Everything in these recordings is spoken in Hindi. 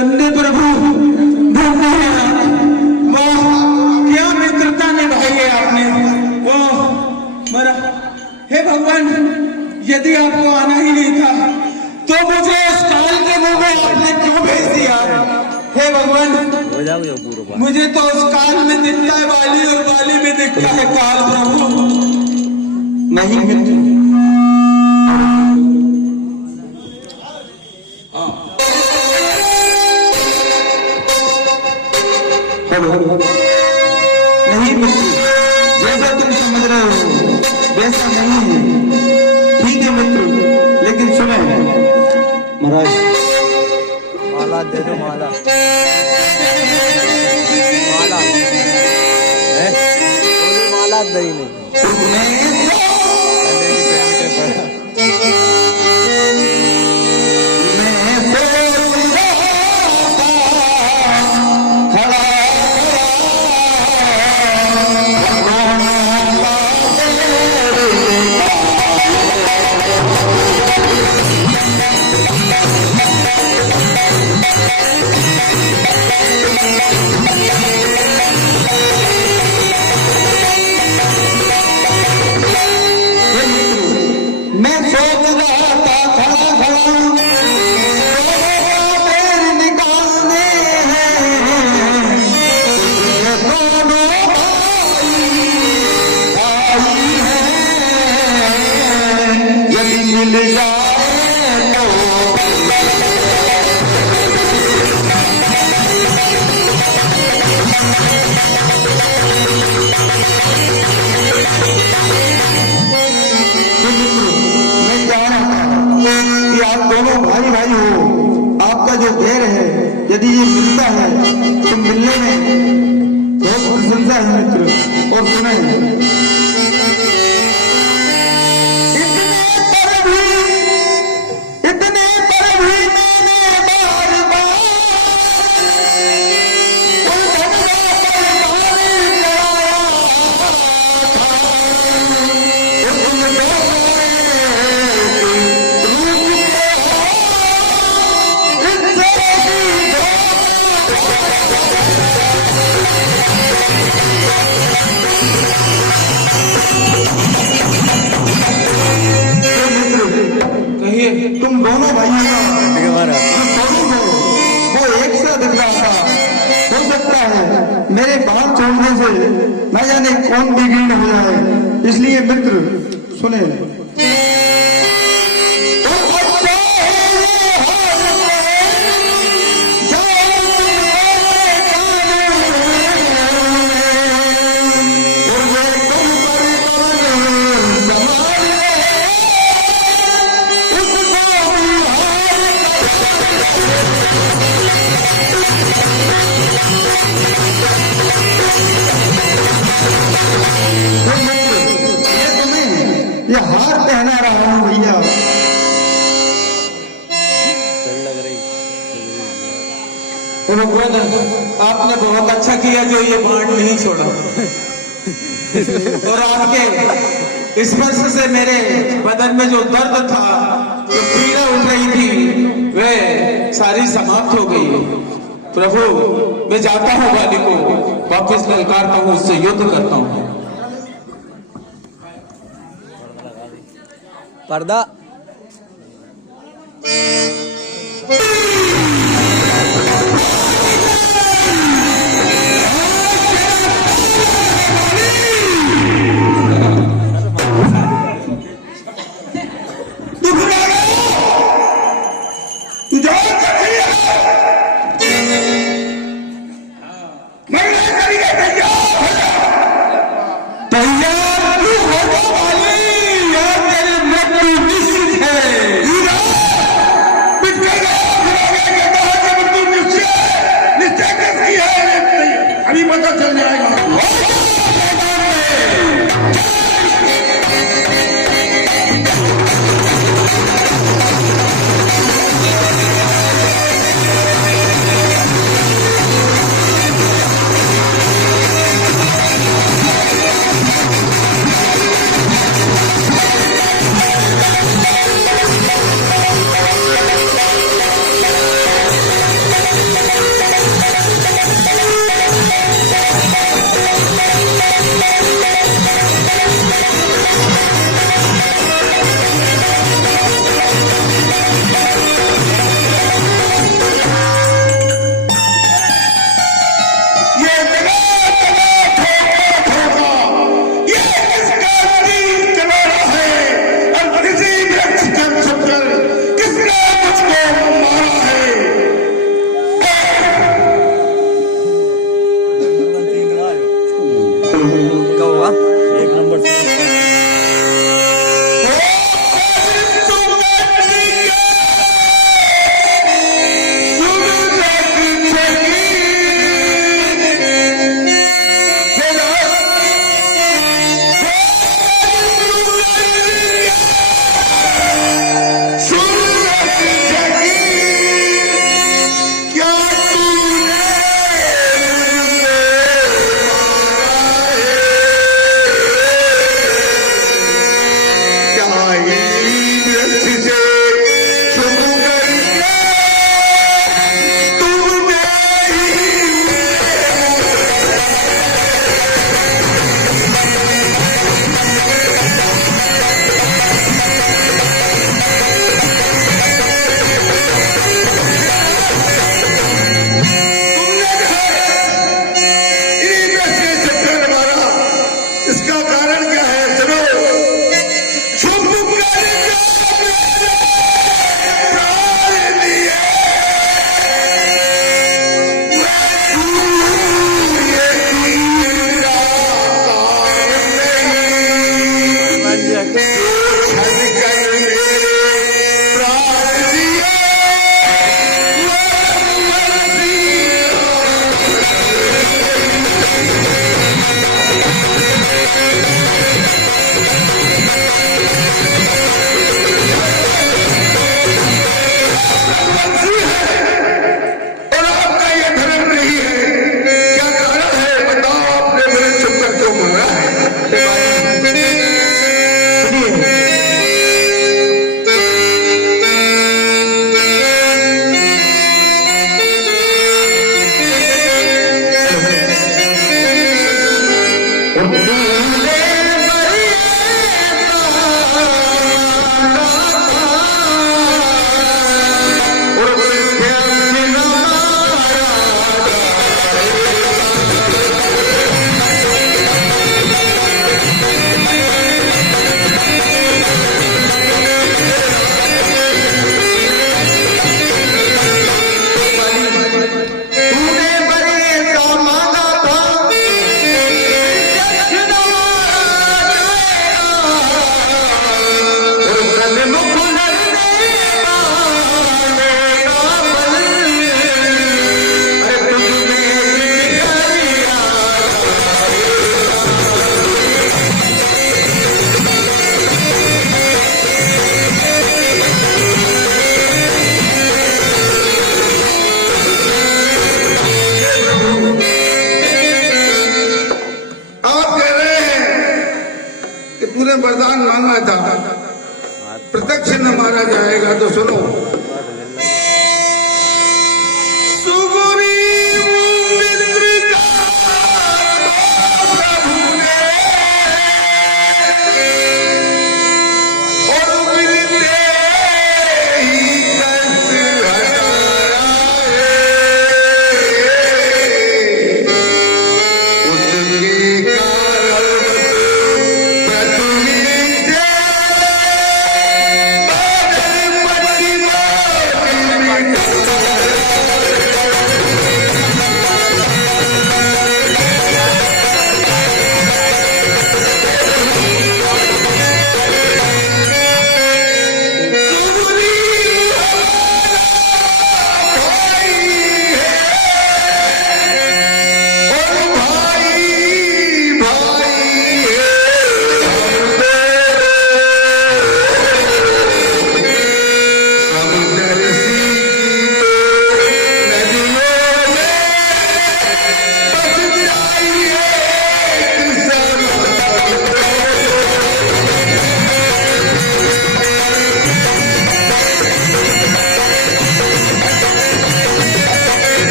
धन्य प्रभु, धन्य है आप। वाह, क्या मित्रता निभाई है आपने। वाह मरा, हे भगवान, यदि आपको आना ही नहीं था तो मुझे इस काल के मुंह में आपने क्यों भेज दिया। हे भगवान, मुझे तो उस काल में दिखता है वाली और वाली में दिखता है काल। प्रभु नहीं मित्र, नहीं मित्र, जैसा तुम समझ रहे हो वैसा नहीं है। ठीक है मित्र, लेकिन सुने महाराज, माला दे दो, माला माला है, माला दही नहीं। यदि ये मिलता है तो मिलने में बहुत प्रशंसा है मित्र। और सुने, इतने पर भी मैंने बार बार तुम दोनों भाइयों का वो एक सा दिख रहा था। हो सकता है मेरे बात छोड़ने से न जाने कौन बिगड़ हो जाए, इसलिए मित्र सुने। ये हार पहना रहा हूं भैया। भगवान, आपने बहुत अच्छा किया जो ये बांट नहीं छोड़ा। और आपके स्पर्श से मेरे बदन में जो दर्द था, जो पीड़ा उठ रही थी, वह सारी समाप्त हो गई। प्रभु, मैं जाता हूँ, वाली को वापिस ललकारता हूँ, उससे युद्ध करता हूँ। पर्दा तैयार हो वाली, या तेरे मृत्यु गाना जाएगा तो सुनो। सुग्रीव मित्र का प्रभु ने और मिलते ही कष्ट हटाया उसके कारण पृथ्वी से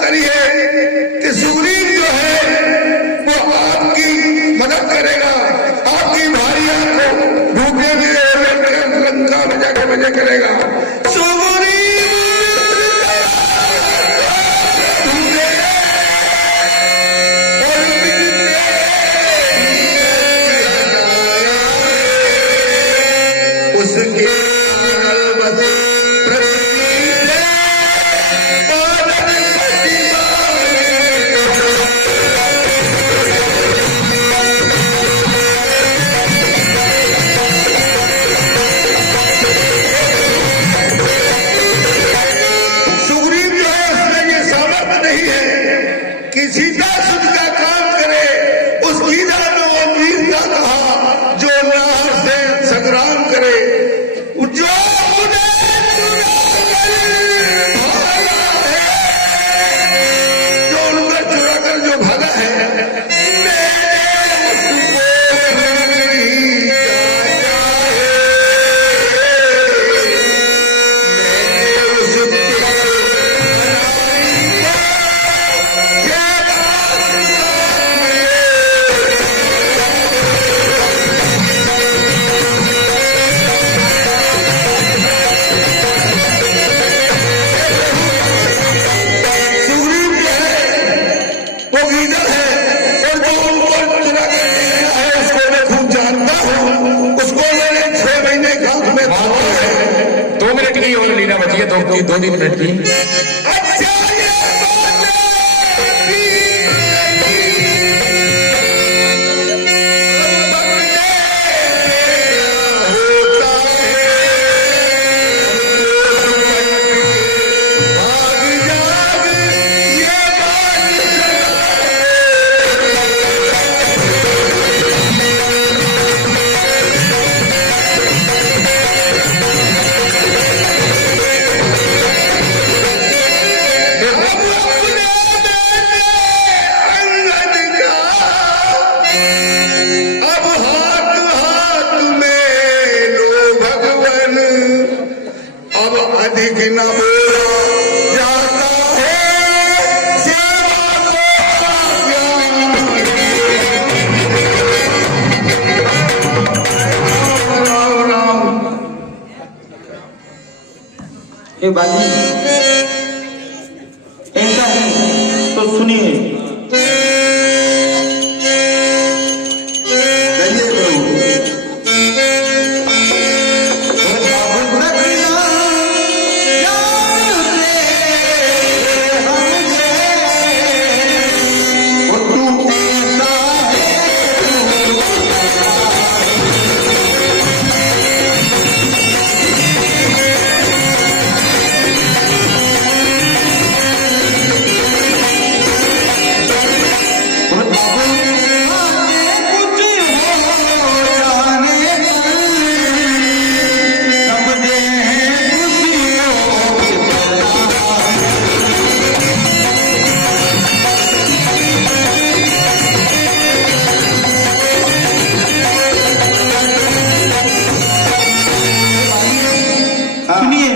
करिए कि सुग्रीव जो है वो आपकी मदद करेगा, आपकी भारिया को भूखे में लंका बजा के मजे करेगा। उसके सीधा सुध का काम करे, उस गीता में वो वीरता कहा जो नार से संग्राम करे, जो उनका चुरा कर जो भागा है, दो मिनट की। अच्छा अधिक न बोला जाता है सेवा ये बाजी ऐसा है तो सुनिए। कहिए प्रभु। सुनिए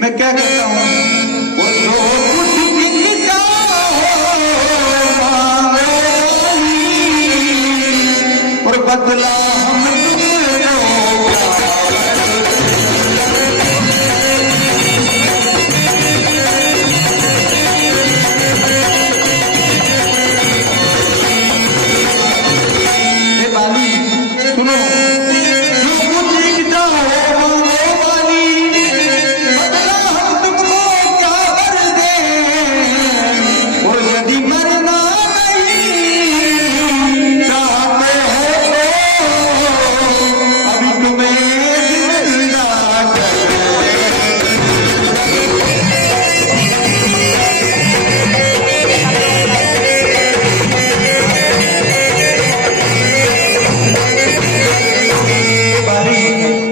मैं क्या कहता हूँ। वो जो कुछ बिकता हो मांगो और बदला हम सुनो, जो कुछ बिकता हो मांगो वाली, बदला हम तुमको क्या कर दें, और यदि मरना नहीं चाहते हो तो अभी तुम्हें जिंदा कर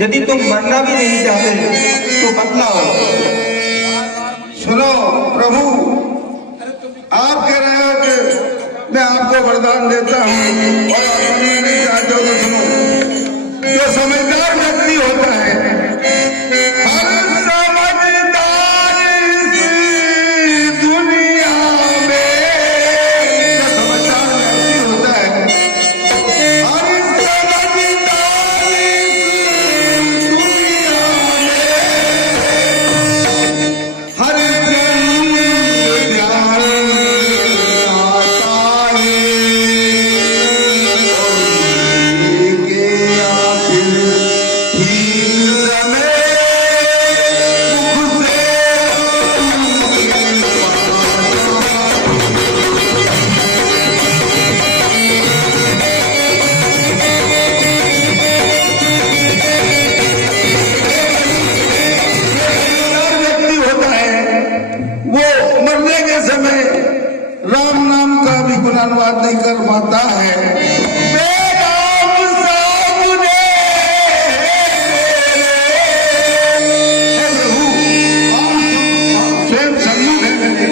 यदि तुम मरना भी नहीं चाहते तो बतलाओ। सुनो प्रभु, आप कह रहे हो कि मैं आपको वरदान देता हूँ और आप बनना नहीं चाहते हो तो सुनो। जो समझदार व्यक्ति होता है, हर समझदार इस दुनिया में जो समझदार व्यक्ति होता है, हर समझदार हर जन ध्यान आता है और के आखिर हीर में मुझ से व्यक्ति होता है, वो मरने के समय राम नाम का भी गुणानुवाद नहीं कर पाता है। बेराम सामने हे प्रभु, आप स्वयं सन्मुख हैं मेरे।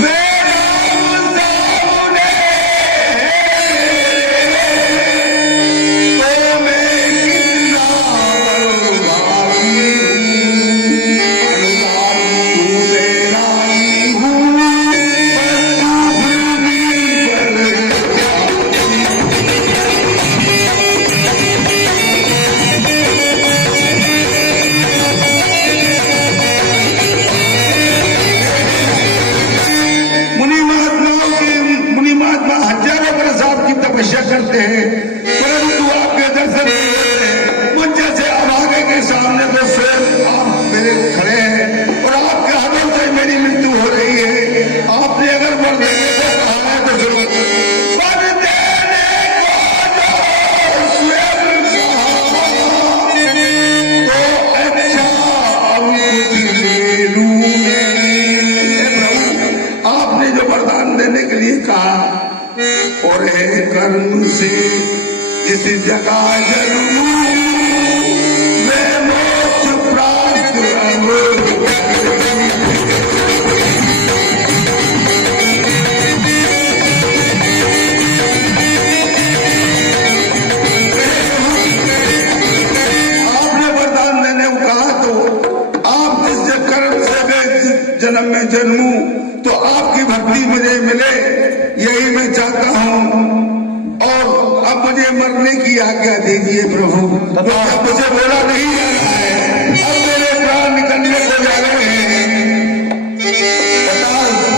बेराम सामने तो मैं कितना बलवानी मुनि महात्मा हजारों बरस आपकी तपस्या करते हैं, परंतु आपके दर्शन नहीं होते। मुझ जैसे अभागे के सामने तो स्वयं आप मेरे खड़े हैं और आपके हाथों से मेरी मृत्यु हो रही है। आपने अगर वर देने को कहा है तो सुनो, वर देने को जो स्वयं कहा तो अच्छा अब कुछ ले लूं मैं। हे प्रभु, आपने जो वरदान देने के लिए कहा, और है कर्म से इस जगह जरूर मैं मोक्ष प्राप्त आपने वरदान देने को कहा तो आप जिस कर्म से मैं जन्म में जन्मूं तो आपकी भक्ति मुझे मिले, यही मैं चाहता हूँ। और अब मुझे मरने की आज्ञा दीजिए प्रभु। तो अब मुझे बोला नहीं जा रहा है, अब मेरे प्राण निकलने को जा रहे हैं। बताओ तू।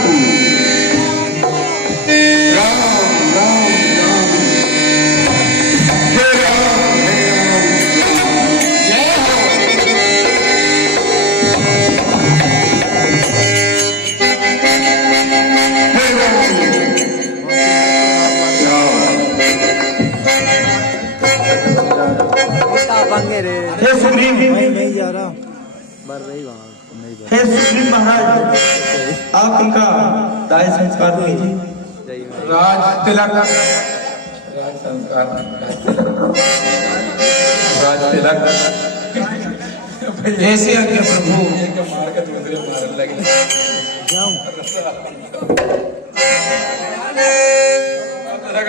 राम राम राम, जय राम जय राम, जय पंगे रे। हे सुग्रीव, नहीं जा रहा, मर रही वहाँ नहीं जा हे सुग्रीव महाराज, आप इनका दाह संस्कार कीजिए। राज तिलक, राज संस्कार, राज तिलक जैसे आज्ञा प्रभु। मार के दूसरे मारने लगे।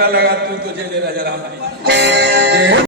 लगा तू तुझे दे नजर आ